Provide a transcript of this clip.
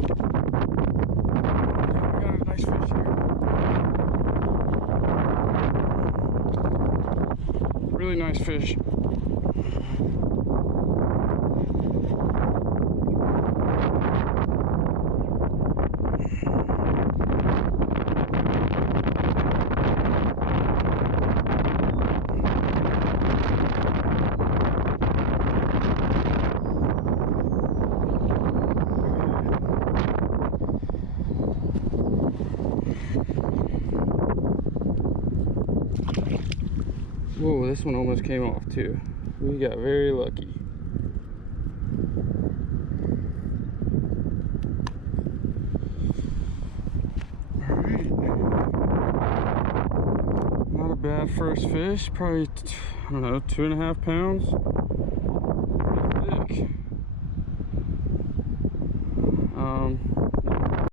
We got a nice fish here. Really nice fish. Whoa, this one almost came off too. We got very lucky. Alright. Not a bad first fish. Probably, I don't know, 2.5 pounds. Pretty thick.